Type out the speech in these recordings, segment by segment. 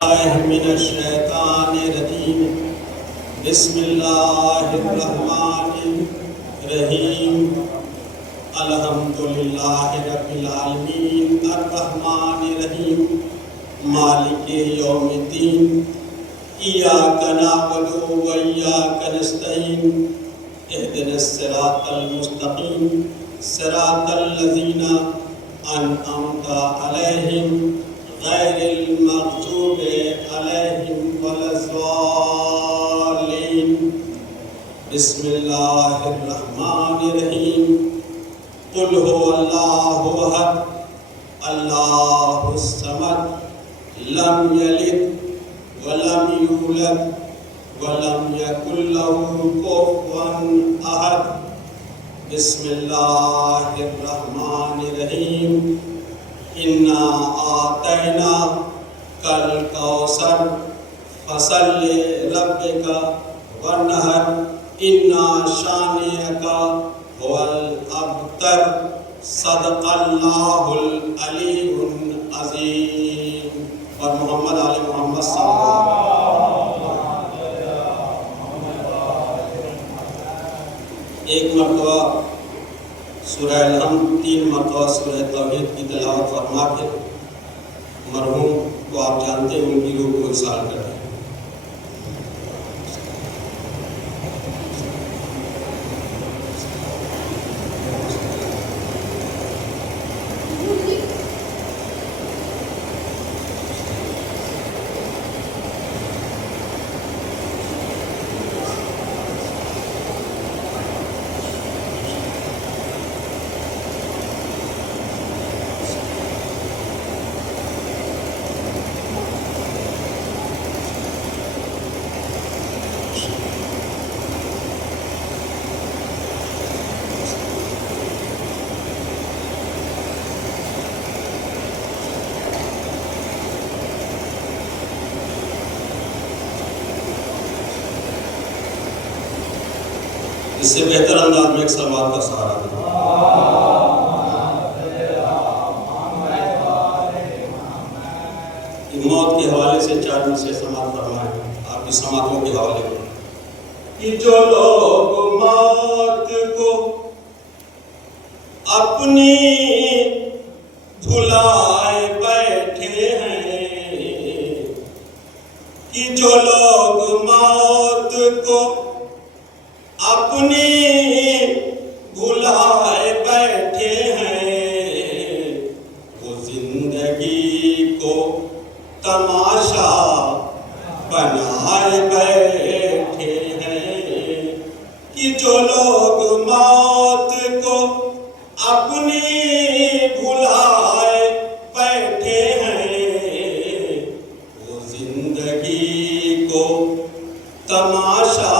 من الشیطان الرجیم بسم اللہ الرحمن الرحیم الحمدللہ رب العالمین الرحمن الرحیم مالک یوم الدین ایاک نعبد و ایاک نستعین اہدنا الصراط المستقیم صراط الذین انعمت علیہم غیر المغضوب علیہم ولا الضالین بسم اللہ الرحمن الرحیم قل هو اللہ احد اللہ الصمد لم یلد ولم یولد ولم یکن له کفوا احد بسم اللہ الرحمن الرحیم اِنَّا آتَيْنَاكَ الْكَوْثَرَ فَصَلِّ لِرَبِّكَ وَانْحَرْ إِنَّ شَانِئَكَ هُوَ الْأَبْتَرُ صدق اللہ العلی العظیم۔ اور محمد آل محمد صلی اللہ علیہ وسلم۔ ایک مرتبہ سورہ الحمد، 3 مرتبہ سورہ توحید کی تلاوت فرما کے مرحوم کو آپ جانتے ہیں، ان کی روح کو وصال کرتے ہیں۔ اس سے بہتر انداز میں ایک سلوات کا سہارا دیں۔ موت کے حوالے سے 4 دن سے سماعت فرمائیں، آپ کی سماعتوں کے حوالے میں کہ جو لوگ موت کو اپنی بھلائے بیٹھے ہیں، کہ جو لوگ موت کو اپنی بھلائے بیٹھے ہیں، وہ زندگی کو تماشا بنائے بیٹھے ہیں، کہ جو لوگ موت کو اپنی بھلائے بیٹھے ہیں، وہ زندگی کو تماشا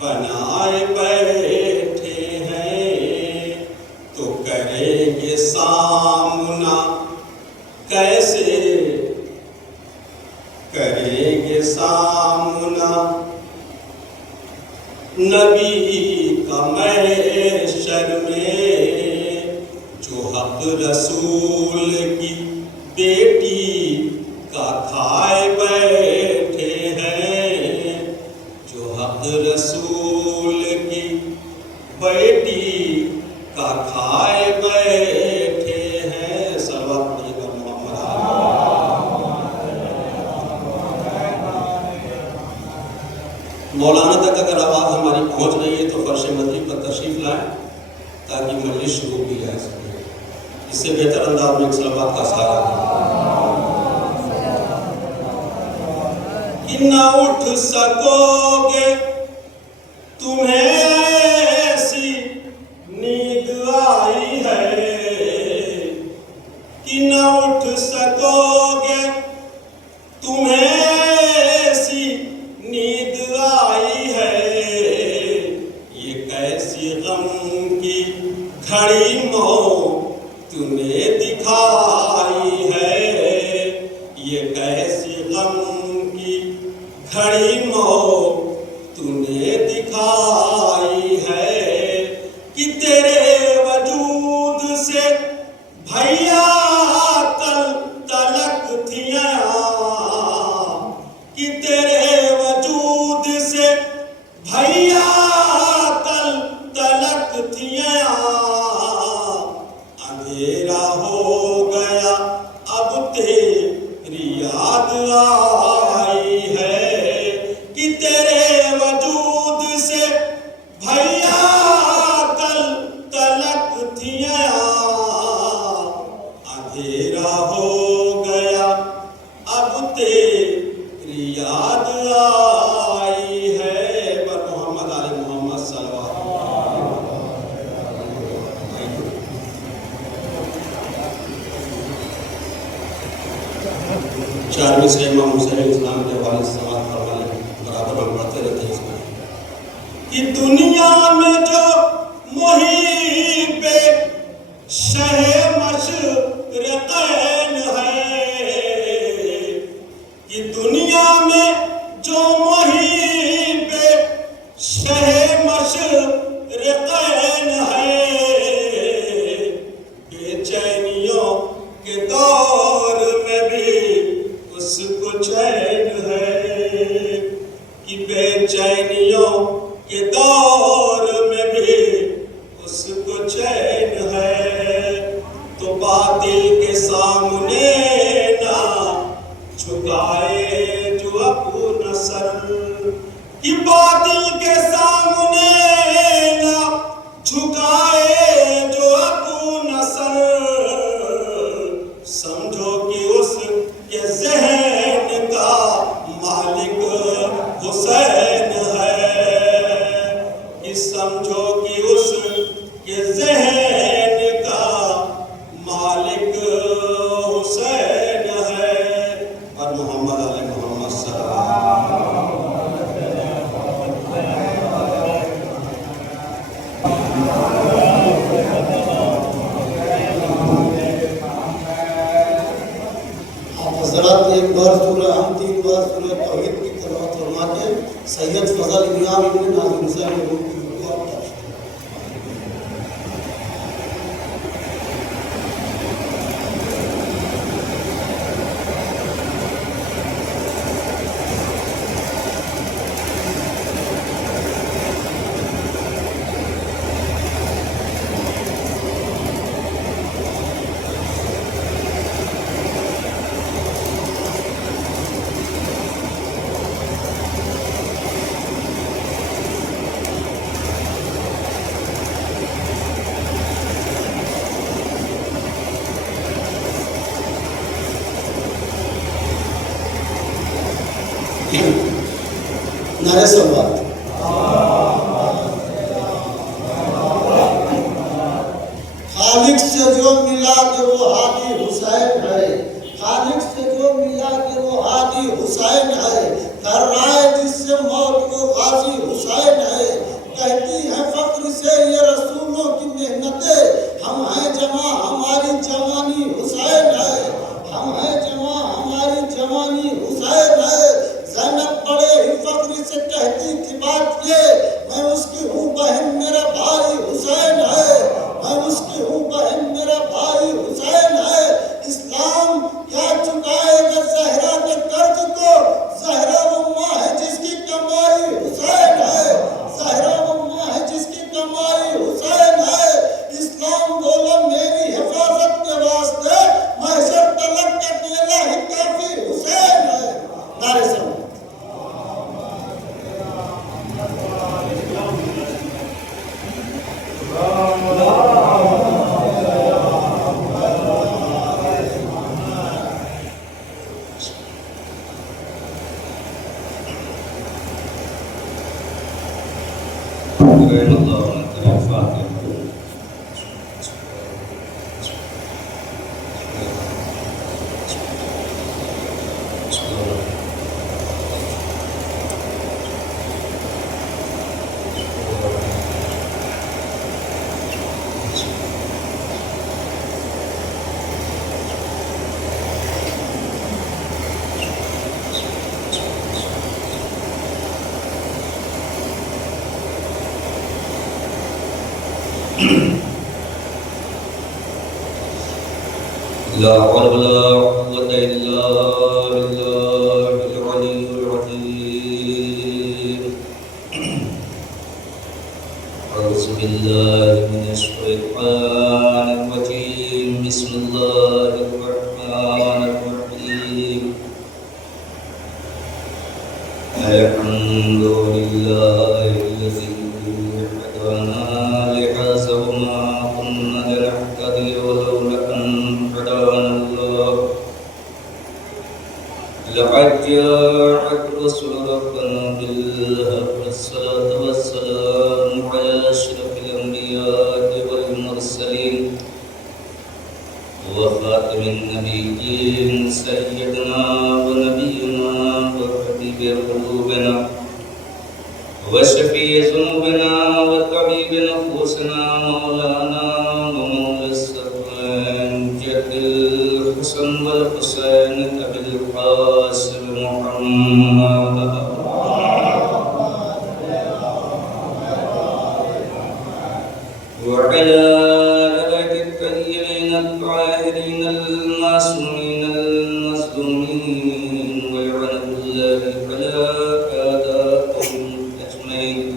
بنائے بیٹھے ہیں، تو کریں گے سامنا کیسے، کریں گے سامنا نبی کا محشر میں، جو حق رسول کی بیٹی کا کھائے بیٹھے ہیں، جو حق رسول کی بیٹی کا کھائے بیٹھے ہیں۔ صلوات پڑھیے گا محمد مولانا تک اگر آواز ہماری پہنچ رہی ہے تو فرش مدنی پر تشریف لائیں تاکہ مجلس شروع کی جا سکے۔ اس سے بہتر انداز میں ایک صلوات کا سہارا دیں۔ کہ نہ اٹھ سکو گے تمہیں ایسی نیند آئی ہے، کہ نہ اٹھ سکو گے تمہیں ایسی نیند آئی ہے، یہ کیسی غم کی گھڑی موت نے دکھائی ہے، یہ کیسی غم کی گھڑی موت نے دکھائی ہے، کہ تیرے وجود سے بھیا تلک تھیاں تیری یاد آئی ہے پر محمد آل محمد صلوات چارویں سے امام حسین اسلام کے والد سماعت فرمانے برابر ہم پڑھتے رہتے ہیں اس میں کہ دنیا میں جو محب شہ مشرقین ہے کہ دنیا میں جو محب شہ مشرقین ہے بے چینیوں کے دور میں بھی اس کو چین ہے کہ بے چینیوں کے دور میں بھی اس کو چین ہے تو باطل کے سامنے نہ جھکائے جو اپنا سر کہ باطل کے سامنے نہ جھکائے جو اپنا سر سمجھو کہ اس کے ذہن کا مالک حسین ہے کہ سمجھو کہ اس کے ذہن کا مالک حسین ہے اور محمد علی محمد صلی اللہ حضرات ایک بار سورہ ہم 3 بار سورہ توحید کی تلاوت فرما کے سید فضل امام ابن ناظم حسین کے روح کی دعا پڑھا نعرہ صلوات خالق سے جو ملا کہ وہ ہادی حسین ہے خالق سے جو ملا کہ وہ ہادی حسین ہے کر رہا ہے جس سے موت کو غازی حسین ہے کہتی ہے فخر سے یہ رسولوں کی محنتیں ہم ہیں جمع ہماری جوانی حسین ہے ہم ہیں جمع ہماری جوانی حسین ہے زینب بڑے ہی فخر سے کہتی تھی بات یہ میں اس کی ہوں بہن میرا بھائی حسین ہے میں اس کی ہوں بہن میرا بھائی حسین ہے اسلام کیا چکائے گا زہرا کے قرض کو زہرا وہ ماں ہے جس کی کمائی حسین ہے زہرا وہ ماں ہے جس کی کمائی حسین ہے اسلام بولا میری حفاظت کے واسطے محشر تلک اکیلا ہی کافی حسین ہے نعرہ صلوات لا حول ولا قوة إلا بالله العلي العظيم أعوذ بالله من الشيطان الرجيم بسم الله الرحمن الرحيم الحمد لله الذي هدانا لهذا وما كنا لنهتدي لولا أن هدانا الله لقد جاءت رسل ربنا بالحق والصلاة والسلام على أشرف الأنبياء والمرسلين وخاتم النبيين سيدنا ونبينا وحبيب قلوبنا وشفيع ذنوبنا وطبيب نفوسنا مولانا ومولى السلام جد الحسن والحسين أبي القاسم محمد وعلى آله الطيبين الطاهرين المعصومين المظلومين ولعنة الله على أعدائهم أجمعين.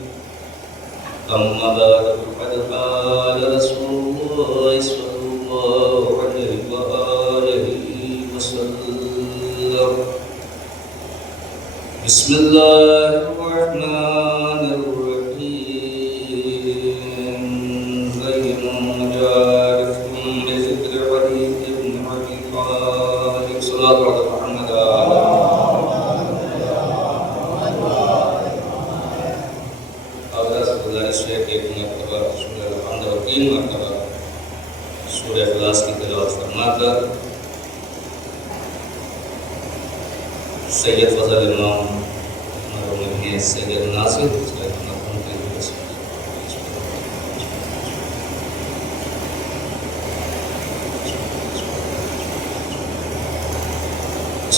أما بعد فقد قال رسول الله صلى الله عليه وآله وسلم: بسم الله الرحمن الرحيم. زينوا مجالسكم بذكر علي بن أبي طالب. صلاة على محمد. ایک مرتبہ سورہ الحمد اور 3 مرتبہ سورہ اخلاص کی تلاوت فرما کر سید فضل امام مرحوم سید ناصر مرحوم کے بسم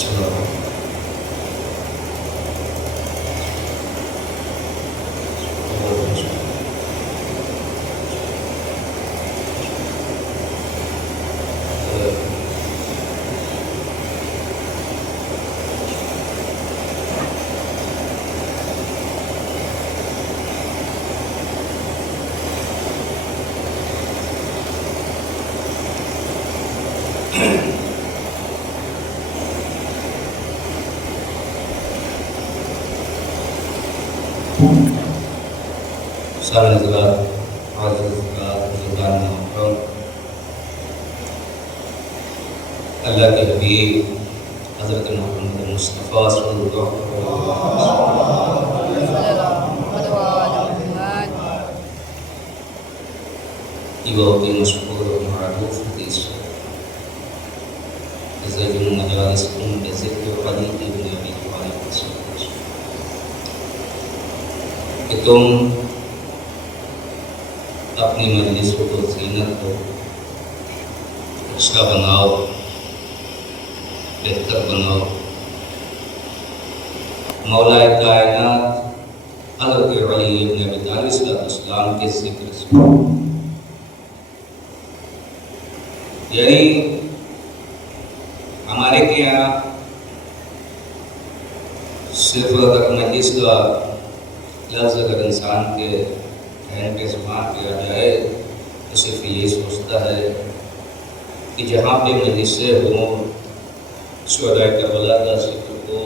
اللہ. سارے حضرات، حاضر حضرات، بزرگان محترم، اللہ کے حبیب حضرت محمد مصطفیٰ صلی اللہ علیہ وسلم کی بہت ہی مشہور اور معروف حدیث ہے: زینوا مجالسکم بذکر علي بن ابي طالب. کہ تم اپنی مجلسوں کو، زینت کو اچھا بناؤ، بہتر بناؤ. مولا کائنات حضرت علی بن ابی طالب علیہ السلام کے ذکر سے، یعنی ہمارے کے یہاں صرف اگر مجلس کا لفظ اگر انسان کے ذہن پہ سماع کیا جائے تو صرف یہ سوچتا ہے کہ جہاں پہ مجلسیں ہوں، شہدائے کربلا کا ذکر ہو.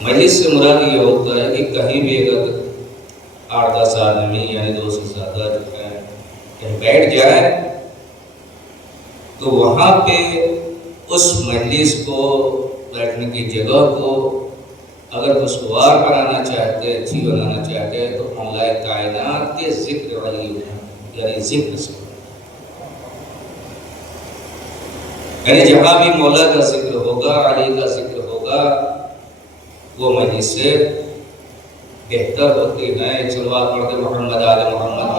مجلس سے مراد یہ ہوتا ہے کہ کہیں بھی اگر 8-10 آدمی یعنی 2 سے زیادہ کہیں بیٹھ جائے تو وہاں پہ اس مجلس کو، بیٹھنے کی جگہ کو اگر خوشگوار بنانا چاہتے، اچھی بنانا چاہتے تو مولا کائنات کے ذکر علی یعنی ذکر سے، یعنی جہاں بھی مولا کا ذکر ہوگا، علی کا ذکر ہوگا، وہ مجلس سے بہتر ہوتی ہے. صلوات پڑھتے محمد آل محمد.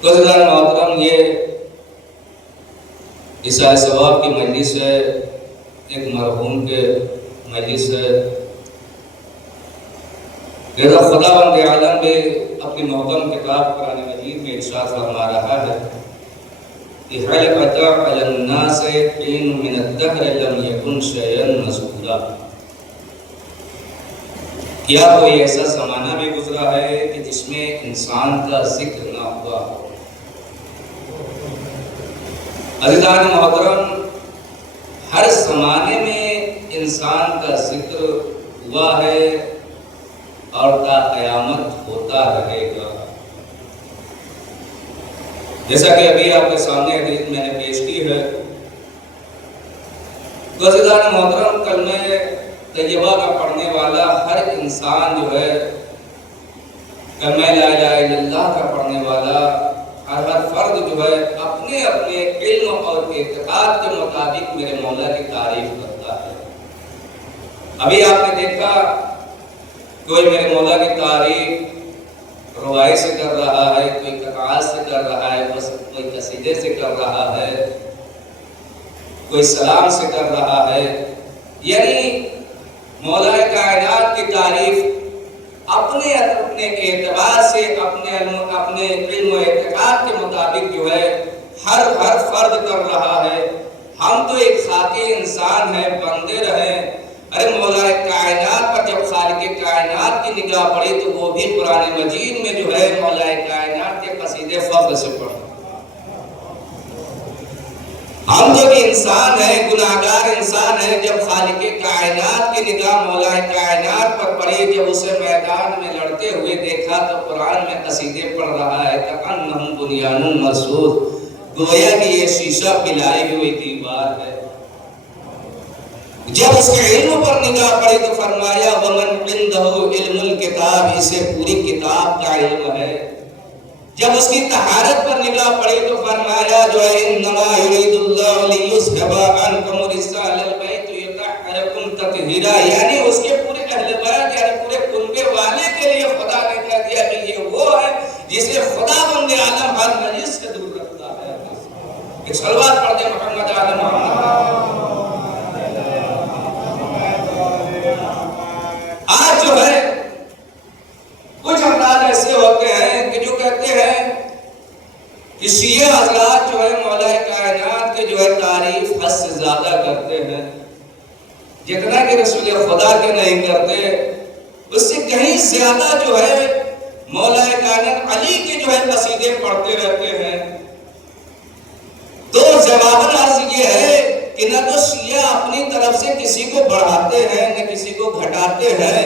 تو حضرات محترم، یہ عیسائی ثواب کی مجلس ہے، ایک مرحوم کے مجلس ہے. لہذا خداوند عالم بھی اپنی محکم کتاب قرآن مجید میں ارشاد فرما رہا ہے کہ هل أتى على الناس حين من الدهر لم يكن شيئا مذكورا. کیا کوئی ایسا زمانہ بھی گزرا ہے کہ جس میں انسان کا ذکر نہ ہوا؟ عزیزان محترم، ہر زمانے میں انسان کا ذکر ہوا ہے اور تا قیامت ہوتا رہے گا. جیسا کہ ابھی آپ کے سامنے حدیث میں نے پیش کی ہے، عزیزان محترم، کلمہ طیبہ کا پڑھنے والا ہر انسان جو ہے، کلمہ لا الہ الا اللہ کا پڑھنے والا ہر فرد جو ہے اپنے اپنے علم اور اعتقاد کے مطابق میرے مولا کی تعریف کرتا ہے۔ ابھی آپ نے دیکھا کوئی میرے مولا کی تعریف رباعی سے کر رہا ہے، کوئی قطعات سے کر رہا ہے، کوئی قصیدے سے کر رہا ہے، کوئی سلام سے کر رہا ہے، یعنی مولا کائنات کی تعریف اپنے اعتبار سے اپنے علم و اعتقاد کے مطابق جو ہے ہر فرد کر رہا ہے۔ ہم تو ایک خاکی انسان ہیں، بندے رہے۔ ارے مولا کائنات پر جب خالق کائنات کی نگاہ پڑی تو وہ بھی قرآن مجید میں جو ہے مولا کائنات کے قصیدے فخر سے پڑھا۔ ہم تو بھی انسان ہیں، گناہگار انسان ہیں، جب خالق کائنات کی نگاہ مولا کائنات پر پڑی، جب اسے میدان میں لڑتے ہوئے دیکھا تو قرآن میں قصیدے پڑھ رہا ہے، کأنہم بنیان مرصوص، گویا کہ یہ شیشہ پلائی ہوئی دیوار ہے۔ جب اس کے علم پر نگاہ پڑی تو فرمایا ومن عنده علم الکتاب، اسے پوری کتاب کا علم ہے۔ جب اس کی طہارت پر نگاہ پڑی تو فرمایا جو ہے انما یرید اللہ لیذھب عنکم الرجس اہل البیت ویطہرکم تطہیرا، یعنی اس کے پورے اہل بیت یعنی پورے کنبے والے کے لیے خدا نے کہہ دیا کہ یہ وہ ہے جسے خدا بند عالم ہر نجس سے دور رکھتا ہے۔ ایک صلوات پڑھ دیں محمد آل محمد۔ آج جو ہے کچھ افراد ایسے ہوتے ہیں کہ جو کہتے ہیں کہ شیعہ حضرات جو ہے مولا کائنات کے جو ہے تعریف حد سے زیادہ کرتے ہیں، جتنا کہ رسول خدا کے نہیں کرتے، اس سے کہیں زیادہ جو ہے مولا کائنات علی کے جو ہے قصیدے پڑھتے رہتے ہیں۔ تو جواباً عرض یہ ہے کہ نہ تو شیعہ اپنی طرف سے کسی کو بڑھاتے ہیں نہ کسی کو گھٹاتے ہیں،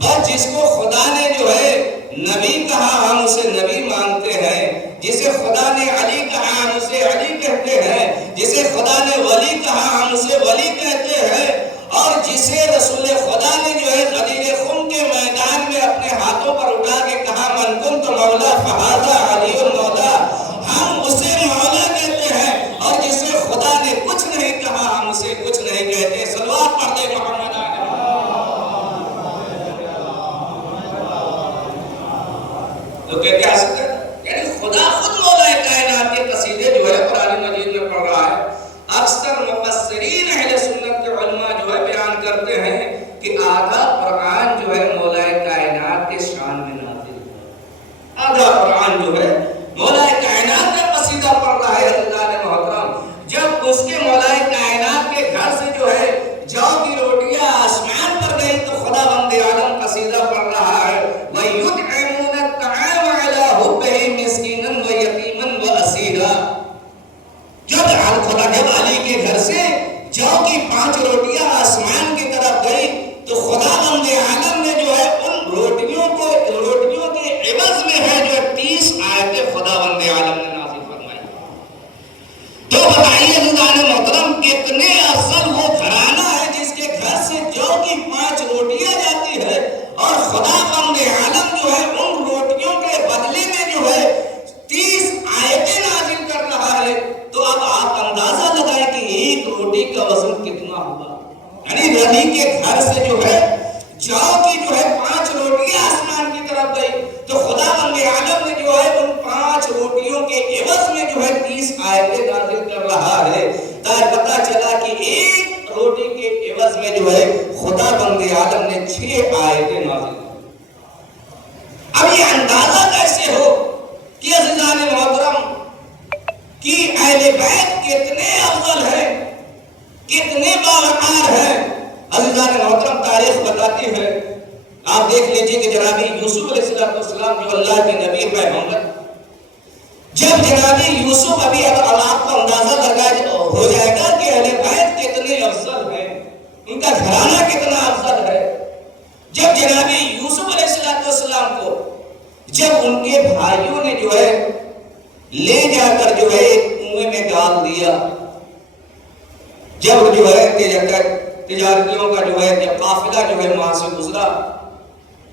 بس جس کو خدا نے جو ہے نبی کہا ہم اسے نبی مانتے ہیں، جسے خدا نے علی کہا ہم اسے علی کہتے ہیں، جسے خدا نے ولی کہا ہم اسے ولی کہتے ہیں، اور جسے رسول خدا نے جو ہے غدیر خم کے میدان میں اپنے ہاتھوں پر اٹھا کے کہا من کنت مولا فہذا علی المولا، ہم اسے مولا کہتے ہیں، اور جسے خدا نے کچھ نہیں کہا ہم اسے کچھ نہیں کہتے۔ صلوات پڑھ دیں محمد تو کیا سکتے ہیں؟ یعنی خدا خود مولا کائنات کے قصیدے جو ہے قرآن مجید میں پڑھ رہا ہے۔ اکثر مفسرین اہل سنت کے علماء جو ہے بیان کرتے ہیں کہ آدھا قرآن جو ہے مولا کائنات کے شان میں نازل ہے، آدھا قرآن جو ہے مولا کائنات کا قصیدہ پڑھ رہا ہے۔ اللہ محترم، جب اس کے مولا کائنات کے گھر سے جو ہے جو کی روٹیاں آسمان پر گئی تو خدا بند عالم قصیدہ پڑھ رہا ہے وَيُطْعِمُونَ الطَّعَامَ عَلَىٰ حُبِّهِ مِسْكِينًا وَيَتِيمًا وَأَسِيرًا۔ جب علی کے گھر سے جو کی 5 روٹیاں آسمان کی طرف گئی تو خدا بند عالم نے جو ہے ان روٹیوں کے عوض میں ہے جو 30 آیتیں خدا بند عالم نے نازل فرمائی۔ تو بتائیے عزیزان محترم کتنے افضل وہ گھرانہ ہے جس کے گھر سے جو کی 5 روٹیاں جاتی ہے اور خدا بند عالم جو ہے ان روٹیوں کے بدلے میں جو ہے 30 آیتیں نازل کر رہا ہے۔ تو اب آپ اندازہ لگائیں کہ ایک روٹی کا وزن کتنا ہوگا، یعنی نبی کے گھر سے جو ہے جو کی جو ہے 5 روٹیاں آسمان کی طرف گئی تو خدا بند عالم نے جو ہے ان 5 روٹیوں کے عوض میں جو ہے 30 آیتیں نازل کر رہا ہے، تاکہ پتہ چلا کہ ایک روٹی کے عوض میں جو ہے خدا بند عالم نے 6 آیتیں نازل کی۔ اب یہ اندازہ کیسے ہو کہ عزیزان محترم کہ اہل بیت کتنے افضل ہیں، کتنے باوقار ہیں۔ عزیزان محترم تاریخ بتاتی ہے، آپ دیکھ لیجئے کہ جناب یوسف علیہ السلام جو اللہ کے نبی پیغمبر، جب جناب یوسف ابھی اب آپ کو اندازہ لگا ہو جائے گا کہ اہل بیت کتنے افضل ہیں، ان کا گھرانہ کتنا افضل ہے۔ جب جناب یوسف علیہ السلام کو جب ان کے بھائیوں نے جو ہے لے جا کر جو ہے ایک کنویں میں ڈال دیا۔ جب جو ہے تجارتیوں کا جو ہے جب قافلہ جو ہے وہاں سے گزرا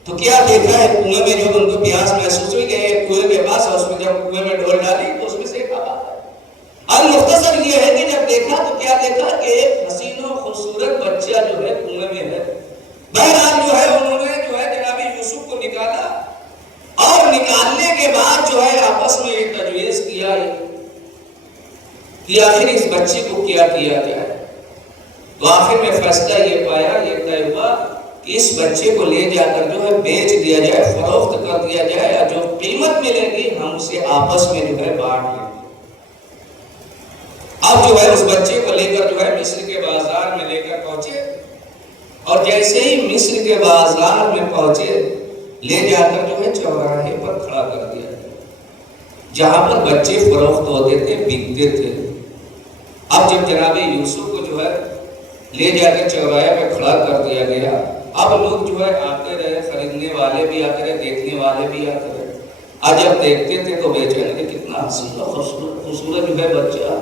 تو کیا دیکھا ہے کنویں میں جب ان کو پیاس محسوس ہوئی کہ کنویں کے پاس اور اس میں جب کنویں میں ڈول ڈالی تو اس میں سے ایک آواز آئی۔ مختصر یہ ہے کہ جب دیکھا تو کیا دیکھا کہ ایک حسین و خوبصورت بچہ جو ہے کنویں میں ہے۔ بہرحال جو ہے انہوں نے جو ہے جناب یوسف کو نکالا اور نکالنے کے بعد جو ہے آپس میں ایک تجویز کیا کہ آخر اس بچے کو کیا کیا جائے۔ تو آخر میں فیصلہ یہ پایا، یہ طے ہوا کہ اس بچے کو لے جا کر جو ہے بیچ دیا جائے، فروخت کر دیا جائے، اور جو قیمت ملے گی ہم اسے آپس میں جو ہے بانٹ لیں گے۔ اب جو ہے اس بچے کو لے کر جو ہے مصر کے بازار میں لے کر پہنچے، اور جیسے ہی مصر کے بازار میں پہنچے لے جا کر جو ہے چوراہے پر کھڑا کر دیا جہاں پر بچے فروخت ہوتے تھے، بکتے تھے۔ اب جب جناب یوسف کو جو ہے لے جا کے چوراہے پہ کھڑا کر دیا گیا، اب لوگ جو ہے آتے رہے، خریدنے والے بھی آتے رہے، دیکھنے والے بھی آتے رہے، اور جب دیکھتے تھے تو بیچنے کہ کتنا حسین و خوبصورت جو ہے بچہ۔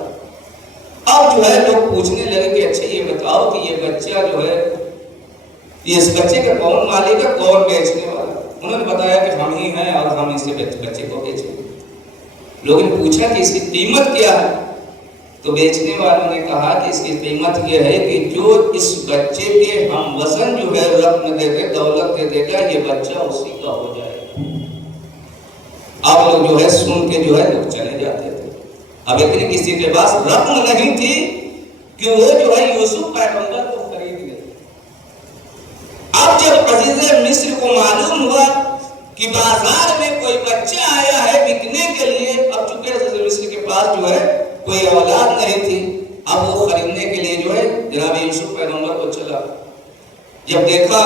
اب جو ہے لوگ پوچھنے لگے کہ اچھا یہ بتاؤ کہ یہ بچہ جو ہے اس بچے کا کون مالک ہے، کون بیچنے والا؟ انہوں نے بتایا کہ ہم ہی ہیں اور ہم اس بچے کو بیچیں گے۔ لوگوں نے پوچھا کہ اس کی قیمت کیا ہے؟ تو بیچنے والوں نے کہا کہ اس کی قیمت یہ ہے کہ جو اس بچے کے ہم وزن جو ہے رقم دے دے، دولت دے دے گا، یہ بچہ اسی کا ہو جائے گا۔ اب لوگ جو ہے سن کے جو ہے لوگ چلے جاتے تھے۔ اب اتنی کسی کے پاس رقم نہیں تھی کہ وہ جو ہے یوسف پیغمبر کو خرید لے۔ اب جب عزیز مصر کو معلوم ہوا کہ بازار میں کوئی بچہ آیا ہے بکنے کے لیے، اب چونکہ عزیز مصر کے پاس جو ہے کوئی اولاد نہیں تھی، اب وہ خریدنے کے لیے جو ہے جناب یوسف پیغمبر کو چلا۔ جب دیکھا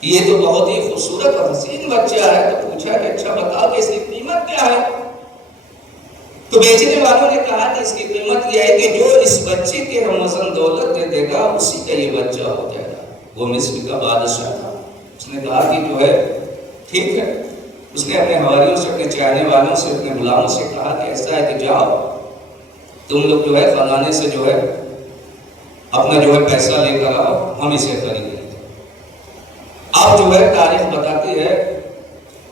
کہ یہ تو بہت ہی خوبصورت اور حسین بچہ ہے تو پوچھا کہ اچھا بتاؤ کہ اس کی قیمت کیا ہے؟ تو بیچنے والوں نے کہا کہ اس کی قیمت یہ ہے کہ جو اس بچے کے ہم وزن دولت دے دے گا اسی کا یہ بچہ ہو جائے گا۔ وہ مصر کا بادشاہ تھا، اس نے کہا کہ جو ہے ٹھیک ہے۔ اس نے اپنے حواریوں سے، اپنے چاہنے والوں سے، اپنے غلاموں سے کہا کہ ایسا ہے کہ جاؤ تم لوگ جو ہے خزانے سے جو ہے اپنا جو ہے پیسہ لے کر آؤ، ہم اسے خریدیں گے۔ اب جو ہے تاریخ بتاتی ہے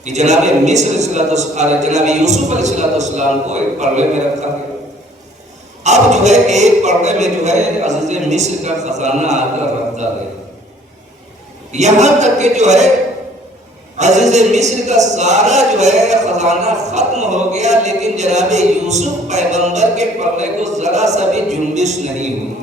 کہ جناب جناب یوسف علیہ السلام کو ایک پردے میں رکھا گیا۔ اب جو ہے ایک پردے میں جو ہے عزیز مصر کا خزانہ آ کر رکھتا گیا، یہاں تک کہ جو ہے عزیز مصر کا سارا جو ہے خزانہ ختم ہو گیا، لیکن جناب یوسف پیغمبر کے پردے کو ذرا سا بھی جنبش نہیں ہوئی۔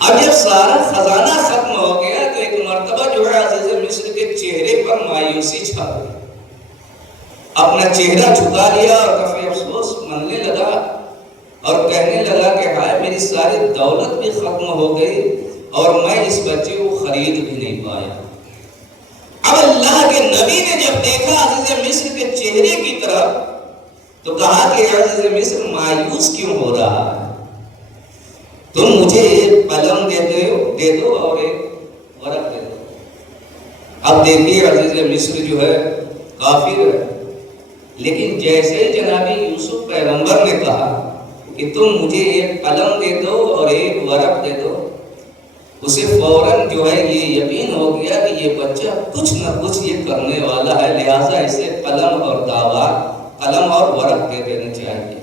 اب جب سارا خزانہ ختم ہو گیا تو ایک مرتبہ جو ہے عزیز مصر کے چہرے پر مایوسی چھا گئی، اپنا چہرہ جھکا لیا اور کافی افسوس مننے لگا اور کہنے لگا کہ ہائے میری ساری دولت بھی ختم ہو گئی اور میں اس بچے کو خرید بھی نہیں پایا۔ اب اللہ کے نبی نے جب دیکھا عزیز مصر کے چہرے کی طرف تو کہا کہ عزیز مصر مایوس کیوں ہو رہا ہے؟ تم مجھے ایک قلم دے دو اور ایک ورق دے دو۔ اب دیکھیے عزیز مصر جو ہے کافر ہے، لیکن جیسے ہی جناب یوسف پیغمبر نے کہا کہ تم مجھے ایک قلم دے دو اور ایک ورق دے دو، اسے فوراً جو ہے یہ یقین ہو گیا کہ یہ بچہ کچھ نہ کچھ یہ کرنے والا ہے، لہٰذا اسے قلم اور دعوت، قلم اور ورق دے دینا چاہیے۔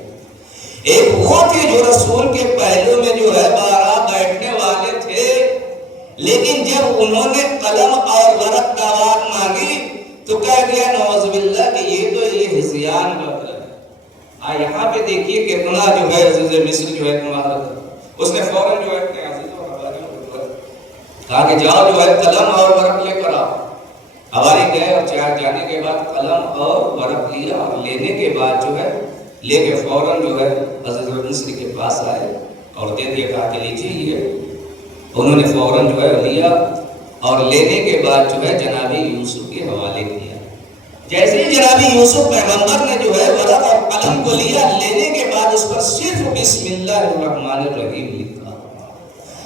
ایک وہ تھے جو رسول کے پہلو میں جو ہے 12 بیٹھنے والے تھے، لیکن جب انہوں نے قلم اور ورق دعوت مانگی تو کہہ دیا نعوذ باللہ کہ یہ ہذیان کا ہے۔ یہاں پہ دیکھیے کتنا جو ہے عزیز مصر جو ہے مہارت، اس نے فوراً جو ہے اپنے عزیز اور حواریوں کو کہا کہ جاؤ جو ہے قلم اور ورق لے کر آؤ۔ حواری گئے اور جانے کے بعد قلم اور ورق لیا اور لینے کے بعد جو ہے لے کے فوراً جو ہے عزیز مصر کے پاس آئے اور دے دیا، کہا کہ لیجیے یہ۔ انہوں نے فوراً جو ہے لیا اور لینے کے بعد جو ہے جناب یوسف کے حوالے کیا۔ جیسے ہی جناب یوسف پیغمبر نے جو ہے ورق اور قلم کو لیا، لینے کے بعد اس پر صرف بسم اللہ الرحمن الرحیم لکھا،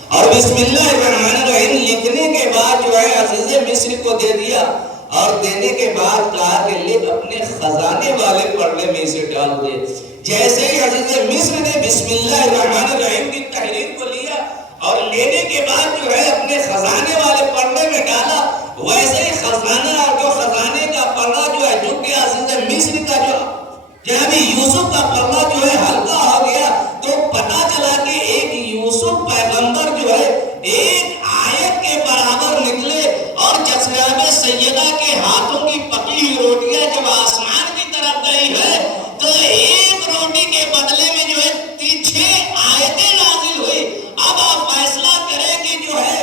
اور بسم اللہ الرحمن الرحیم لکھنے کے بعد جو ہے عزیز مصر کو دے دیا اور دینے کے بعد کہا کہ لے اپنے خزانے والے پڑھنے میں اسے ڈال دے۔ جیسے ہی عزیز مصر نے بسم اللہ الرحمن الرحیم کی تحریر کو لیا اور لینے کے بعد جو ہے اپنے خزانے والے پڑھنے میں ڈالا، ویسے ہی خزانہ اور جو خزانے کا پلڑا جو ہے جو کہ عزیز مصر کا جو جناب یوسف کا پلڑا جو ہے ہلکا ہو گیا، تو پتہ چلا کہ ایک یوسف پیغمبر جو ہے ایک آیت کے برابر نکلے، اور جناب سیدہ کے ہاتھوں کی پکی ہوئی روٹیاں جب آسمان کی طرف گئی ہے تو ایک روٹی کے بدلے میں جو ہے 6 آیتیں نازل ہوئی۔ اب آپ فیصلہ کریں کہ جو ہے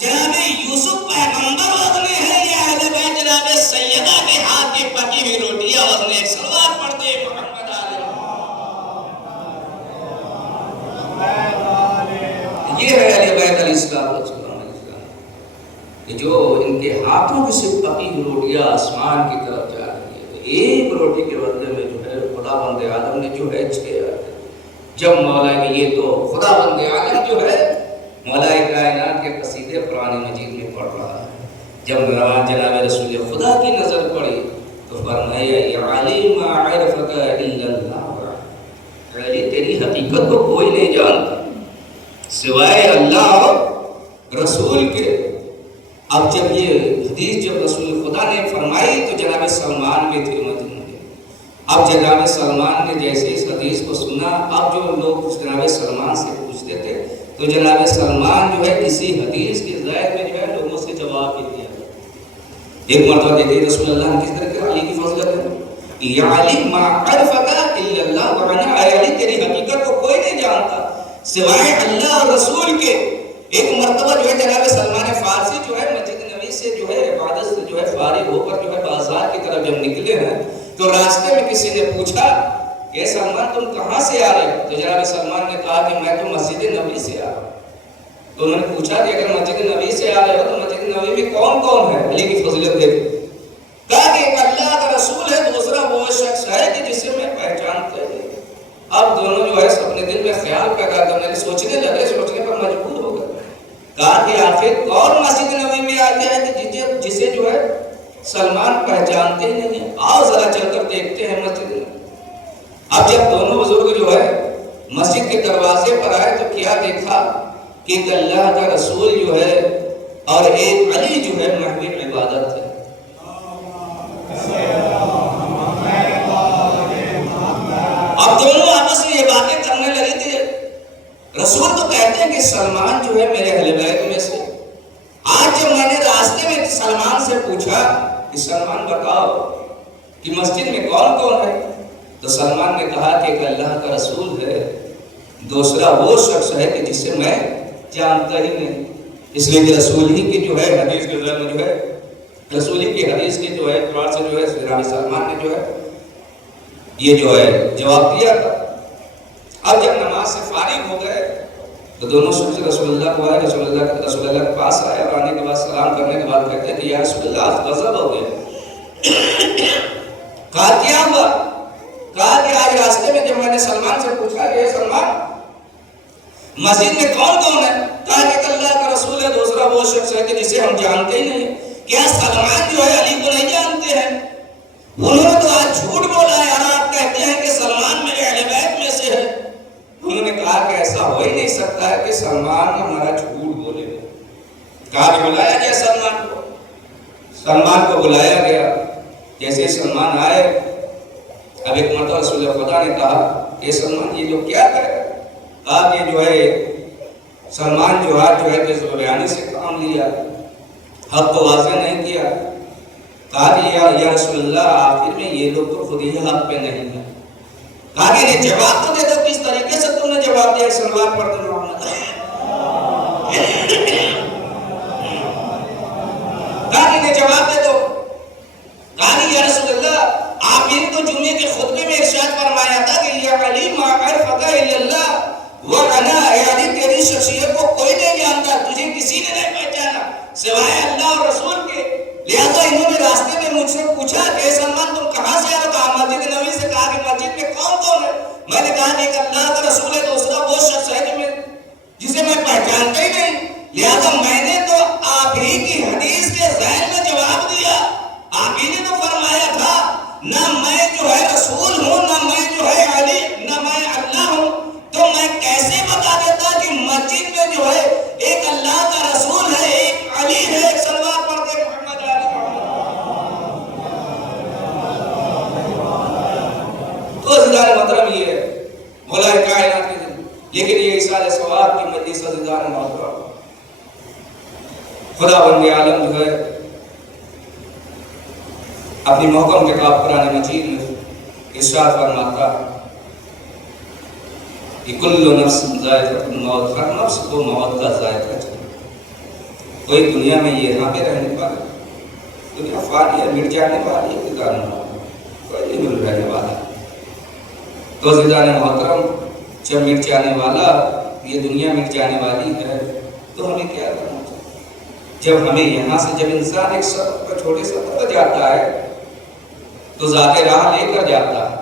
جناب یوسف پیغمبر وزن ہے یا اہل بیت جناب سیدہ کے ہاتھ کی پکی ہوئی روٹیاں وزن؟ ایک صلوات پڑھتے ہیں محمد علیہ۔ یہ ہے اہل بیت علیہ السلام کہ جو ان کے ہاتھوں کی صرف پکی ہوئی روٹیاں آسمان کی طرف جا رہی ہے، ایک روٹی کے بدلے میں جو ہے خدا بند آدم نے جو ہے 6 جب مولا کہ یہ تو خدا بند عالم جو ہے مولا کائنات کے قصیدے قرآن مجید میں پڑھ رہا ہے، جب جناب رسول خدا کی نظر پڑی تو فرمایا یا علی ما عرفک الا اللہ، علی تیری حقیقت کو کوئی نہیں جانتا سوائے اللہ اور رسول کے۔ اب جب یہ حدیث جب رسول خدا نے فرمائی تو جناب سلمان میں تھے مدینہ میں۔ اب جناب سلمان نے جیسے اس حدیث کو سنا، اب جو لوگ جناب سلمان سے پوچھتے تھے تو جناب سلمان جو ہے اسی حدیث کے ظاہر میں جو ہے لوگوں سے جواب دیا۔ ایک مرتبہ دیکھیں رسول اللہ نے کس طرح کہ علی کی فضیلت ہے، یا علی ما عرفک الا اللہ، ورنہ اے علی تیری حقیقت کو کوئی نہیں جانتا سوائے اللہ اور رسول کے۔ ایک مرتبہ جو ہے جناب سلمان فارسی جو ہے مسجد نبی سے جو ہے عبادت سے جو ہے فارغ ہو کر جو ہے بازار کی طرف جب نکلے ہیں تو راستے میں کسی نے پوچھا کہ سلمان تم کہاں سے آ رہے ہو؟ تو جناب سلمان نے کہا کہ میں تو مسجد نبی سے آ رہا ہوں۔ تو انہوں نے پوچھا کہ اگر مسجد نبی سے آ رہے ہو تو مسجد نبی میں کون کون ہے؟ علی کی فضیلت دیکھو۔ کہا کہ ایک اللہ کا رسول ہے، دوسرا وہ شخص ہے کہ جسے میں پہچانتا ہوں۔ اب دونوں جو ہے اپنے دل میں خیال پیدا کرنے لگے، سوچنے لگے، سوچنے پر مجبور ہو گئے۔ کہا کہ آخر کون مسجد نبی میں آتے ہیں کہ جسے جو ہے سلمان پہچانتے ہی نہیں ہیں، آؤ ذرا چل کر دیکھتے ہیں مسجد میں۔ اب جب دونوں بزرگ جو ہے مسجد کے دروازے پر آئے تو کیا دیکھا کہ ایک اللہ کا رسول جو ہے اور ایک علی جو ہے محو عبادت ہے۔ اب دونوں آپس میں یہ باتیں کرنے لگے تھے، رسول تو کہتے ہیں کہ سلمان جو ہے میرے اہل بیت میں سے۔ آج جب میں نے راستے میں سلمان سے پوچھا کہ سلمان بتاؤ کہ مسجد میں کون کون ہے، تو سلمان نے کہا کہ ایک اللہ کا رسول ہے، دوسرا وہ شخص ہے کہ جسے میں جانتا ہی نہیں۔ اس لیے کہ رسول ہی کی جو ہے حدیث کے ذریعے میں جو ہے رسول ہی کی حدیث کے جو ہے اعتبار سے جو ہے جناب سلمان نے جو ہے یہ جو ہے جواب دیا تھا۔ اب جب نماز سے فارغ ہو گئے تو دونوں شخص رسول اللہ کو آئے، رسول اللہ کے پاس آئے اور آنے کے بعد سلام کرنے کے بعد کہتے ہیں کہ یا رسول اللہ آج غضب ہو گیا۔ کہا کیا ہوا؟ کہا کہ آج راستے میں جب میں نے سلمان سے پوچھا کہ سلمان مسجد میں کون کون ہے، کہا کہ اللہ کا رسول ہے، دوسرا وہ شخص ہے کہ جسے ہم جانتے ہی نہیں۔ کیا سلمان جو ہے علی کو نہیں جانتے ہیں؟ انہوں نے تو آج جھوٹ بولا ہے اور آپ کہتے ہیں کہ سلمان میرے اہل بیت میں سے ہے۔ انہوں نے کہا کہ ایسا ہو ہی نہیں سکتا ہے کہ سلمان ہمارا جھوٹ بولے۔ کہا کہ بلایا گیا سلمان کو، سلمان کو بلایا گیا۔ جیسے سلمان آئے، اب ایک مرتبہ رسول خدا نے کہا کہ سلمان یہ جو کیا کرے، کہا کہ جو ہے سلمان جو ہے کہ زبیانی سے کام لیا، حق کو واضح نہیں کیا۔ کہا کہ یا رسول اللہ آخر میں یہ لوگ تو خود ہی حق پہ نہیں ہیں۔ کہا کہ انہیں جواب تو دے دو، کس طریقے سے تم نے جواب دیا؟ سلمان پڑھ دو محمد۔ کہا کہ انہیں جواب دے دو۔ کہا کہ یا رسول اللہ آپ نے تو جمعے کے خطبے میں ارشاد فرمایا تھا کہ یا علی ما عرفک الا اللہ وانا، اے علی تیری شخصیت کو کوئی نہیں جانتا، تجھے کسی نے نہیں پہچانا سوائے اللہ اور رسول کے۔ لہذا انہوں نے راستے میں مجھ سے پوچھا کہ سلمان تم کہاں سے آ رہا؟ مسجد نبی سے۔ کہا کہ مسجد میں کون کون ہے؟ میں نے کہا کہ ایک اللہ کا رسول ہے، دوسرا وہ شخص ہے جسے میں پہچانتا ہی نہیں۔ لہذا میں نے تو آپ ہی کی حدیث کے ذہن میں جواب دیا لیکن یہ ایصال ثواب کی مجلس عزیزان محترم، خدا بند عالم جو ہے اپنی محکم کتاب قرآن مجید میں ارشاد فرماتا ہے کہ کل نفس ذائقۃ الموت، ہر نفس کو موت کا ذائقہ چاہیے۔ کوئی دنیا میں یہ یہاں پہ رہنے والا، دنیا فانی ہے، مٹ جانے والی ہے، کوئی نہیں مل رہنے والا۔ تو عزیزان محترم، جب مٹ جانے والا، یہ دنیا مٹ جانے والی ہے، تو ہمیں کیا کرنا چاہیے؟ جب ہمیں یہاں سے، جب انسان ایک سفر پر، چھوٹے سفر پر جاتا ہے تو ذات راہ لے کر جاتا ہے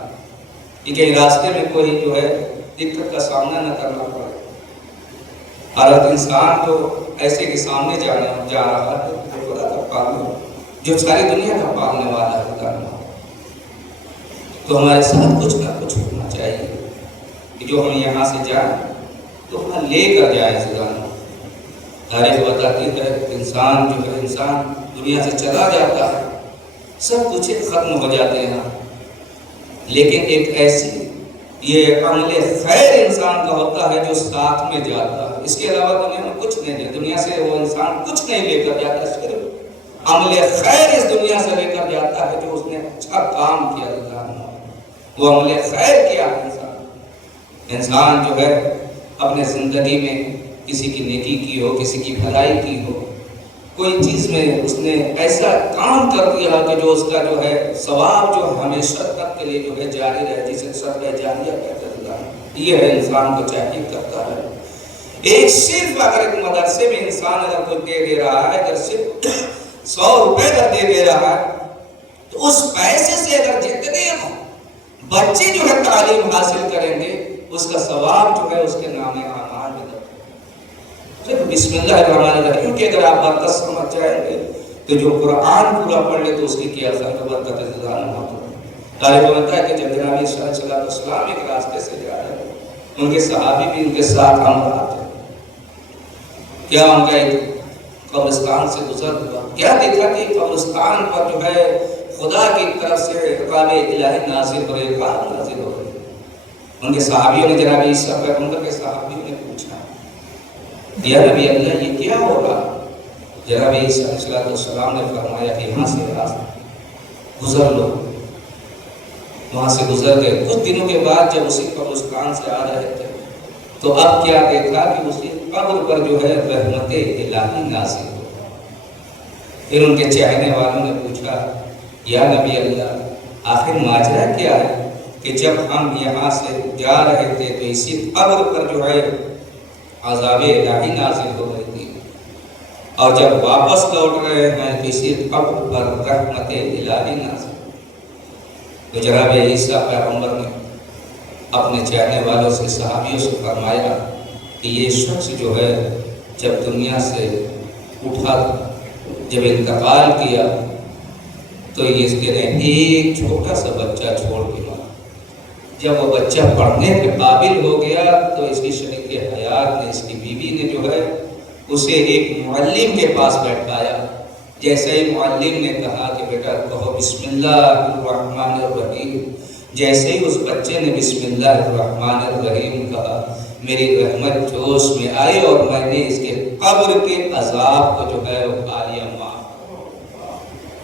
کہ کہیں راستے میں کوئی جو ہے دقت کا سامنا نہ کرنا پڑے۔ اور انسان تو ایسے کے سامنے جا رہا ہے جو خدا کا پالنے، جو ساری دنیا کا پالنے والا ہے۔ تو ہمارے ساتھ کچھ نہ کچھ ہونا چاہیے کہ جو ہم یہاں سے جائیں تو ہم لے کر جائیں۔ زبان تاریخ بتاتی ہے انسان جو ہے، انسان دنیا سے چلا جاتا ہے، سب کچھ ختم ہو جاتے ہیں، لیکن ایک ایسی یہ عمل خیر انسان کا ہوتا ہے جو ساتھ میں جاتا ہے۔ اس کے علاوہ دنیا میں کچھ نہیں ہے، دنیا سے وہ انسان کچھ نہیں لے کر جاتا، صرف عمل خیر اس دنیا سے لے کر جاتا ہے جو اس نے اچھا کام کیا۔ وہ عمل خیر کیا انسان جو ہے اپنے زندگی میں کسی کی نیکی کی ہو، کسی کی بھلائی کی ہو، کوئی چیز میں اس نے ایسا کام کر دیا کہ جو اس کا جو ہے ثواب جو ہمیشہ تک کے لیے جو ہے جاری رہے، جسے صدقہ جاریہ کہتے ہیں۔ یہ ہے انسان کو چاہیے کرتا ہے۔ ایک صرف اگر ایک مدرسے میں انسان اگر کچھ دے رہا ہے، اگر صرف 100 روپے کا دے رہا ہے، تو اس پیسے سے اگر جتنے بچے جو ہے تعلیم حاصل کریں گے، اس کا ثواب جو ہے اس کے نام اعمال میں صرف بسم اللہ الرحمن الرحیم کہ اگر آپ برکت سمجھ جائیں گے تو جو قرآن پورا پڑھ لے تو اس کی کیا برکت ہے۔ طالب بنتا ہے کہ جب جناب عیسیٰ علیہ السلام ایک راستے سے جا رہے ہیں، ان کے صحابی بھی ان کے ساتھ ہم رہتے ہیں، کیا ان کا ایک قبرستان سے گزر ہوا، کیا دیکھا کہ قبرستان پر جو ہے خدا کی طرف سے عقاب الہی نازل ہو رہے، عقاب نازل ہو رہے۔ ان کے صحابیوں نے جناب عیسیٰ پیغمبر کے صحابیوں نے پوچھا، یا نبی اللہ یہ کیا ہو رہا؟ جناب عیسیٰ علیہ السلام نے فرمایا کہ یہاں سے راستہ گزر لو۔ وہاں سے گزر گئے۔ کچھ دنوں کے بعد جب اسی قبرستان سے آ رہے تھے تو اب کیا دیکھا کہ اسی قبر پر جو ہے رحمت الہی نازل ہو۔ پھر ان کے چاہنے والوں نے پوچھا، یا نبی اللہ آخر ماجرا کیا ہے کہ جب ہم یہاں سے جا رہے تھے تو اسی قبر پر جو ہے عذاب الہی نازل ہو رہی تھی، اور جب واپس لوٹ رہے ہیں تو اسی قبر پر رحمت الہی نازل۔ تو جناب عیسیٰ پیغمبر نے اپنے چاہنے والوں سے، صحابیوں سے فرمایا کہ یہ شخص جو ہے جب دنیا سے اٹھا، جب انتقال کیا تو اس کے ایک چھوٹا سا بچہ چھوڑ کے مارا۔ جب وہ بچہ پڑھنے کے قابل ہو گیا تو اس کی شریک حیات نے، اس کی بیوی نے جو ہے اسے ایک معلم کے پاس بیٹھایا۔ جیسے ہی معلم نے کہا کہ بیٹا کہو بسم اللہ الرحمن الرحیم، جیسے ہی اس بچے نے بسم اللہ الرحمن الرحیم کہا، میری رحمت جوش میں آئی اور میں نے اس کے قبر کے عذاب کو جو ہے وہ کھا لیا معاف۔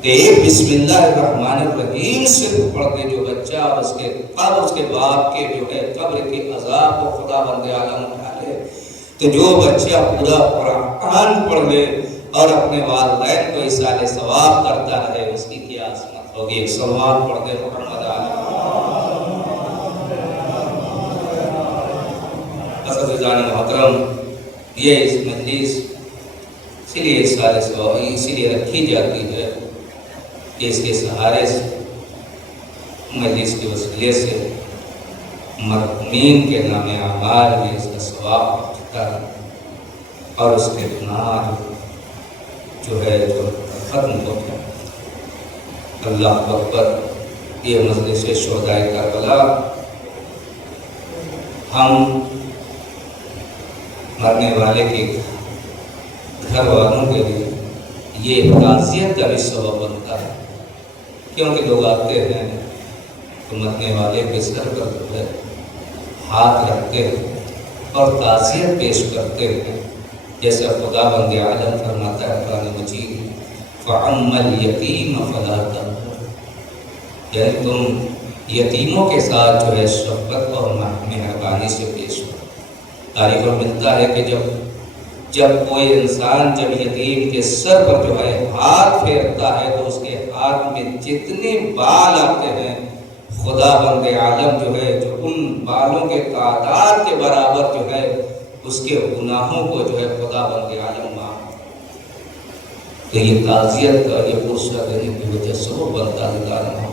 ایک بسم اللہ الرحمن الرحیم صرف پڑھ کے جو بچہ اس کے قبر، اس کے باپ کے جو ہے قبر کے عذاب کو خدا بند عالم اٹھا لے، تو جو بچہ پورا قرآن پڑھ لے اور اپنے والدین کو ایصال ثواب کرتا رہے، اس کی کیا عظمت ہوگی۔ ایک صلوات پڑھ دے محمد عزیزان محترم، یہ اس مجلس اسی لیے ایصال ثواب اسی لیے رکھی جاتی ہے کہ اس کے سہارے سے، مجلس کے وسیلے سے مرحومین کے نام اعمال میں اس کا ثواب پہنچتا ہے اور اس کے گناہ جو ہے جو ختم ہو گیا۔ اللہ اکبر۔ یہ مجلس شہدائے کربلا، ہم مرنے والے کے گھر والوں کے لیے یہ تعزیت کا بھی سبب بنتا ہے، کیونکہ لوگ آتے ہیں تو مرنے والے کے سر پر جو ہے ہاتھ رکھتے ہیں اور تعزیت پیش کرتے ہیں، جیسا خدا بند عالم فرماتا ہے قرآن مجید فَعَمَّ الْيَتِيمَ فَلَا تَقْهَرْ، یعنی تم یتیموں کے ساتھ جو ہے شفقت اور مہربانی سے پیش ہو۔ تاریخ میں ملتا ہے کہ جب کوئی انسان جب یتیم کے سر پر جو ہے ہاتھ پھیرتا ہے تو اس کے ہاتھ میں جتنے بال آتے ہیں خدا بند عالم جو ہے جو ان بالوں کے تعداد کے برابر جو ہے اس کے گناہوں کو جو ہے خدا بند عالم معاف۔ تو یہ تعزیت کا یہ فرصت دینے کی وجہ سے وہ بنتا ہے۔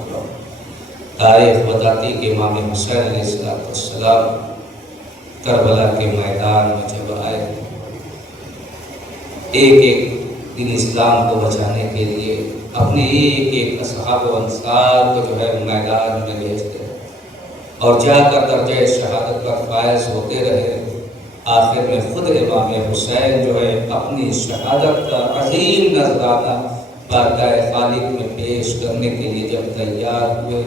تاریخ بتاتی کہ امام حسین علیہ السلام کربلا کے میدان میں جب آئے، ایک دن اسلام کو بچانے کے لیے اپنے ایک اصحاب و انصار کو جو ہے میدان میں بھیجتے اور جا کر درجہ شہادت پر فائز ہوتے رہے۔ آخر میں خود امام حسین جو ہے اپنی شہادت کا عظیم نذرانہ بارگاہ خالق میں پیش کرنے کے لیے جب تیار ہوئے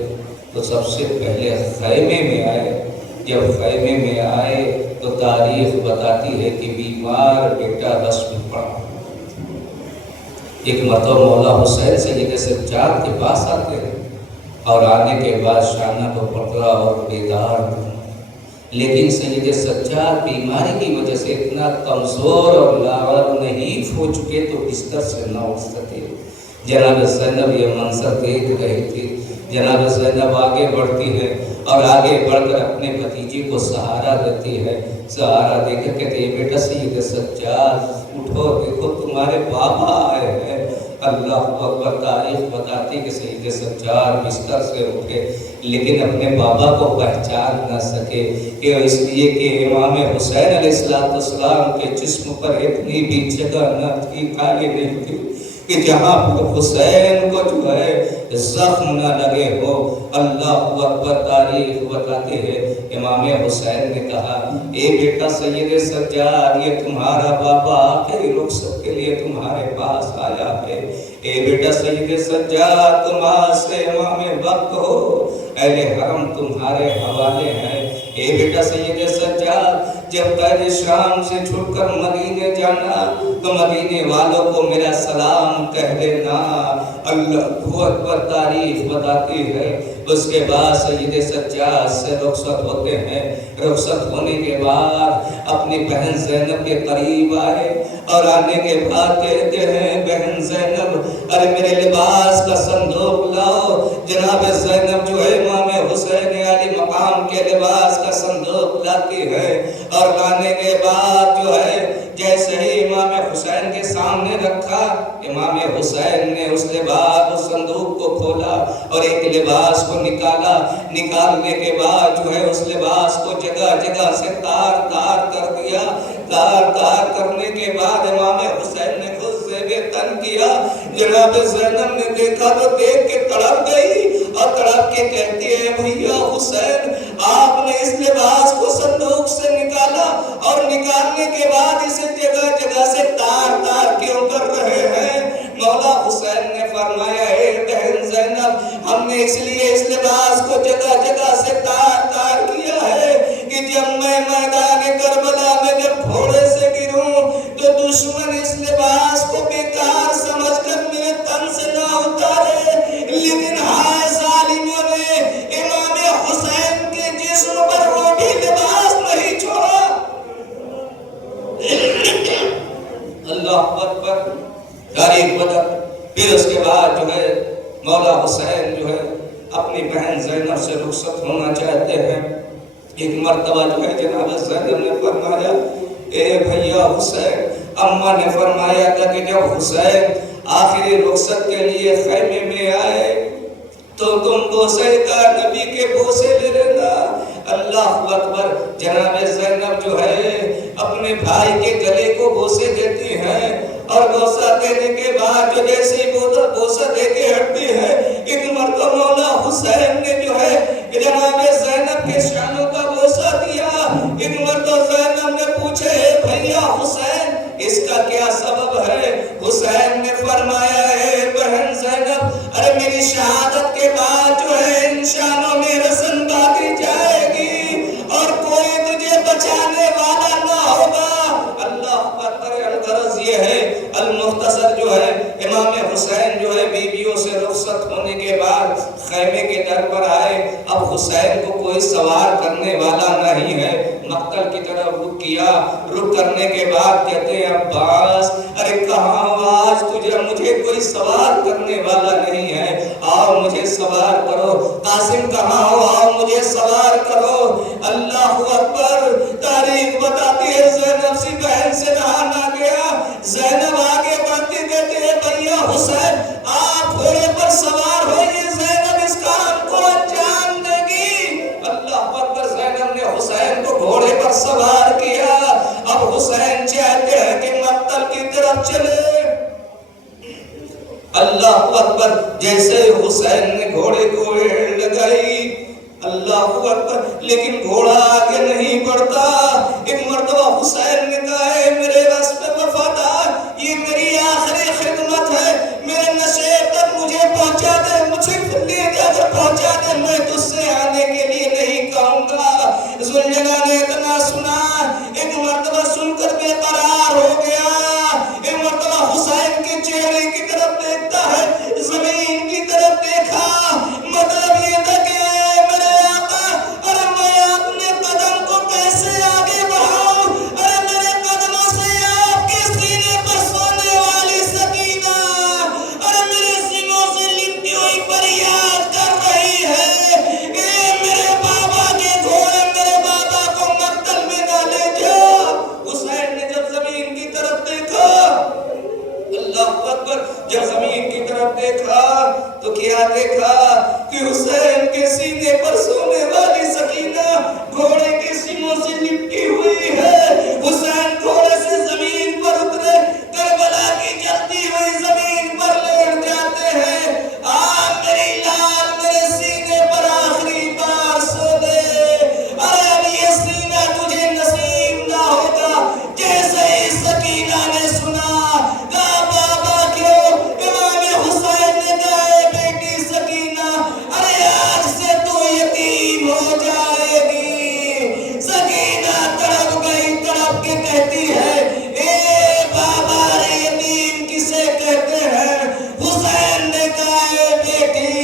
تو سب سے پہلے خیمے میں آئے۔ جب خیمے میں آئے تو تاریخ بتاتی ہے کہ بیمار بیٹا بس میں پڑا۔ ایک مرتبہ مولا حسین سید سجاد کے پاس آتے ہیں اور آنے کے بعد شانہ کو پکڑا اور بیدار ہوا، لیکن سید سجاد بیماری کی وجہ سے اتنا کمزور اور لاغر نہیں ہو چکے تو بستر سے نہ اٹھ سکے۔ جناب زینب یہ منظر دیکھ رہی تھی۔ جناب زینب آگے بڑھتی ہے اور آگے بڑھ کر اپنے بھتیجے کو سہارا دیتی ہے۔ سہارا دے کر کہتے ہیں بیٹا سید سجاد اٹھو، دیکھو تمہارے بابا آئے ہیں۔ اللہ اکبر۔ تاریخ بتاتی کہ سید سجاد بستر سے اٹھے لیکن اپنے بابا کو پہچان نہ سکے، کہ اس لیے کہ امام حسین علیہ السلام کے جسم پر اتنی بھی جگہ نہ تھی، خالی نہیں تھی کہ جہاں حسین کو جو ہے زخم نہ لگے ہو۔ اللہ اکبر۔ تاریخ بتاتے ہیں امام حسین نے کہا اے بیٹا سید سجاد، یہ تمہارا بابا آخری رخصت کے لیے تمہارے پاس آیا ہے۔ اے بیٹا سید سجاد، تم آج سے امام وقت ہو، اہل حرم تمہارے حوالے ہیں۔ اے بیٹا سید سجاد، جب قید شام سے چھوٹ کر مدینے جانا تو مدینے والوں کو میرا سلام کہہ دینا۔ اللہ اکبر۔ تاریخ بتاتی ہے اس کے بعد سید سجاد سے رخصت ہوتے ہیں۔ رخصت ہونے کے بعد اپنی بہن زینب کے قریب آئے اور آنے کے بعد کہتے ہیں بہن زینب ارے میرے لباس کا صندوق لاؤ۔ جناب زینب جو ہے امام حسین علی مقام کے لباس کا صندوق لاتی ہے اور لانے کے بعد جو ہے جیسے ہی امام حسین کے سامنے رکھا، امام حسین نے اس لباس اس صندوق کو کھولا اور ایک لباس کو نکالا۔ نکالنے کے بعد جو ہے اس لباس کو جگہ جگہ سے تار تار کر دیا۔ تار تار کرنے کے بعد امام حسین نے خود سے بے تن کیا۔ جناب زینب نے دیکھا تو دیکھ کے تڑپ گئی اور تڑپ کے کہتی ہے بھیا حسین، آپ نے اس لباس کو صندوق سے نکالا اور نکالنے کے بعد اسے جگہ جگہ سے تار تار کیوں کر رہے ہیں؟ مولا حسین نے فرمایا اے بہن زینب، ہم نے اس لیے اس لباس کو جگہ جگہ سے تار تار کیا ہے کہ جب میں میدان کربلا میں جب گھوڑے سے گروں تو دشمن اس لباس کو بیکار سمجھ کر میرے تن سے نہ اتارے، لیکن ہائے ظالموں نے امام حسین کے جسم پر وہ بھی لباس نہیں چھوڑا۔ اللہ اکبر۔ تاریخ بدر۔ پھر اس کے بعد جو ہے مولا حسین جو ہے اپنی بہن زینب سے رخصت ہونا چاہتے ہیں۔ ایک مرتبہ جو ہے جناب زینب نے فرمایا اے بھیا حسین، اماں نے فرمایا تھا کہ جب حسین آخری رخصت کے لیے خیمے میں آئے تو تم بوسے کا نبی کے بوسے لے لینا۔ اللہ اکبر۔ جناب زینب جو ہے اپنے بھائی کے گلے کو بوسے دیتی ہیں اور بوسہ دینے کے بعد جو جیسے ہی بوسہ دے کے ہٹتی ہے، ایک مرتبہ مولا حسین نے جو ہے جناب زینب کے شانوں کا بوسہ دیا۔ ایک مرتبہ زینب نے پوچھے بھیا حسین اس کا کیا سبب ہے؟ حسین نے فرمایا اے بہن زینب، ارے میری شہادت کے بعد جو ہے ان شانوں میں رسن باندھی جائے گی اور کوئی تجھے بچانے والا مختصر جو ہے امام حسین جو ہے بیویوں سے رخصت ہونے کے بعد خیمے کے در پر آئے. اب حسین کو کوئی سوار کرنے والا نہیں ہے. مقتل کی طرف رخ کیا. رخ کرنے کے بعد کہتے ہیں عباس ارے کہاں ہو آج تجھے مجھے کوئی سوار کرنے والا نہیں ہے, آؤ مجھے سوار کرو. قاسم کہاں ہو, آؤ مجھے سوار کرو. اللہ اکبر. تاریخ بتاتی ہے زینب سی بہن سے کہا نہ گیا. زینب آگے بڑھتے کہتے ہیں بھیا حسین آپ گھوڑے پر سوار ہوئیے, زینب اس کام کو انجام دے گی. اللہ اکبر. زینب نے حسین کو گھوڑے پر سوار کیا. اب حسین چاہتے ہیں کہ مقتل کی طرف چلے. اللہ اکبر. جیسے حسین نے گھوڑے کو ایڑ لگائی, اللہ اکبر, لیکن گھوڑا آگے نہیں بڑھتا. ایک مرتبہ حسین نے کہا ہے میرے راستے وفادار, یہ میری آخری خدمت ہے, میرے نشے تک مجھے پہنچا دے, مجھے لے جا کر پہنچا دے, میں تجھ سے آنے کے لیے نہیں کہوں گا. ذوالجلال نے اتنا سنا, ایک مرتبہ سن کر بے قرار ہو گیا. ایک مرتبہ حسین کے چہرے کی طرف دیکھتا ہے, زمین کی طرف دیکھا, مطلب یہ تھا کہ جب زمین کی طرف دیکھا تو کیا دیکھا کہ حسین کے سینے پر سونے والی سکینہ گھوڑے کے سینوں سے لپٹی ہوئی ہے. حسین گھوڑے سے زمین پر اترے, کربلا کی جلتی ہوئی زمین پر لیٹ جاتے ہیں. میری لال میرے سینے پر آخری بار سو دے, ارے اب یہ سینہ تجھے نصیب نہ ہوگا. جیسے ہی سکینہ نے سنا کہا بابا کیوں. حسین نے کہا بیٹی سکینہ ارے آج سے تو یتیم ہو جائے گی. سکینہ تڑپ گئی, تڑپ کے کہتی ہے اے بابا رے یتیم کسے کہتے ہیں. حسین نے کہا بیٹی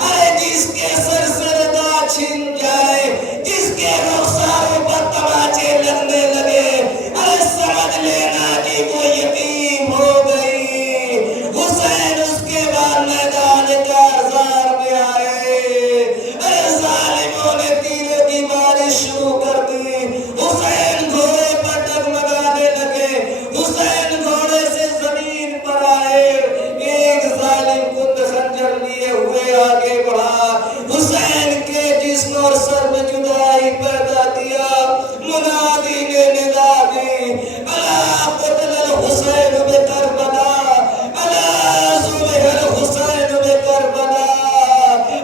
ارے جس کے سر سے ردا چھن جائے, جس کے رخساروں پر تماچے لگنے لگے, ارے سمجھ لینا کہ وہ یتیم ہو گئی. حسین اس کے بعد میدان کارزار میں آئے. ارے ظالموں نے تیروں کی بارش شروع کر دی. حسین گھوڑے پر ڈگمگانے لگے. حسین گھوڑے سے زمین پر آئے. ایک ظالم کند خنجر لیے ہوئے آگے بڑھا. حسین کے جسم اور سر میں جدائی پیدا کیا. منادی نے ندا دی الا قتل الحسین بکربلا, حسین میں کربلا.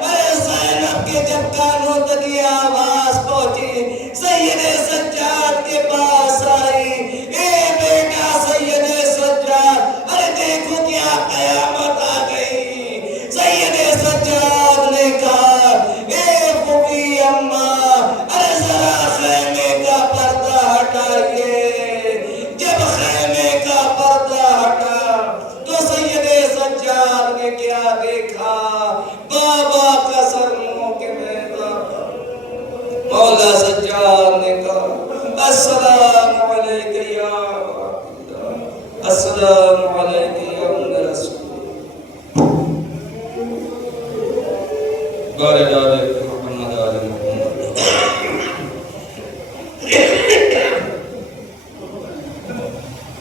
ارے زینب کے جب کانوں تک یہ آواز پہنچی, سید سجاد کے پاس آئی. اے بیٹا سید سجاد, ارے دیکھو کیا قیامت آ گئی. سید سجاد نے کہا اے پھوپھی اماں, ارے ذرا خیمے کا پردہ ہٹائیے. جب خیمے کا پردہ ہٹا تو سید سجاد نے کیا دیکھا, بابا کا سر منہ کے میدان. مولا سجاد نے کہا السلام علیکہ یا عبداللہ, السلام علیکہ یا ابن رسول. بارے ڈالے محمد علی محمد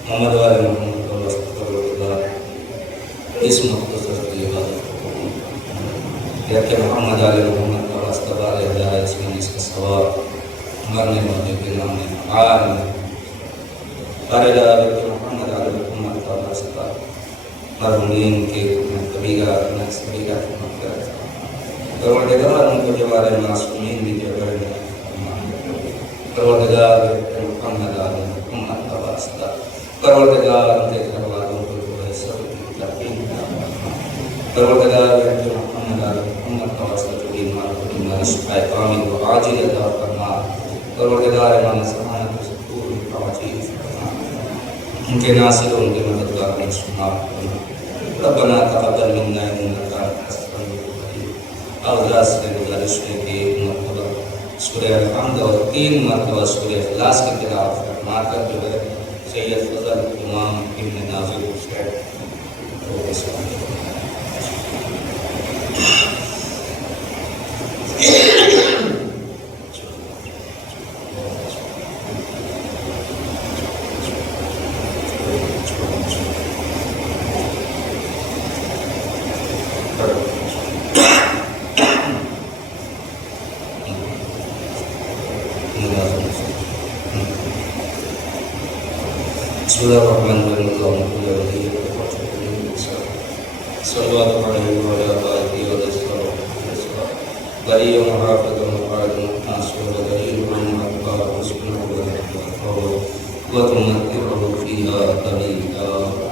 محمد علی محمد. اس مختصر کی بات کہ محمد علی محمد کا راستہ بار ہدایت, اس میں اس کا ثواب مرنے والے کے نام عالم. محمد علی محمد کا راستہ مرحومین کے کبیرہ صغیرہ خدمت کرتا. پروردگار ان کو جوار معصومین بھی جگہ پروردگار محمد علی محمد کا راستہ, پروردگار ان کے گھر والوں کو پروردگار محمد علی محمد کا واسطہ جو ایمان کو تمہاری شفاء کامل و عاجل عطا فرما. پروردگار ایمان سبحانہ کو سکون و عاجل فرما. ان کے ناصر ان کے مددگار نے سنا ربنا تقبل منا انک انت السمیع العلیم۔ اعوذ سے گزارش ہے کہ ایک مرتبہ سورہ الحمد اور 3 مرتبہ سورہ اخلاص کی تلاوت فرما کر جو ہے سید فضل امام ابن ناظر حسین کو سلام بسم اللہ الرحمن الرحیم اللہم صلی علی علیہ وسلم بری و محافظ و مقاعد ناصر و دلیل و مقبار و سکنہ و تمتعہ فیہا قلیلا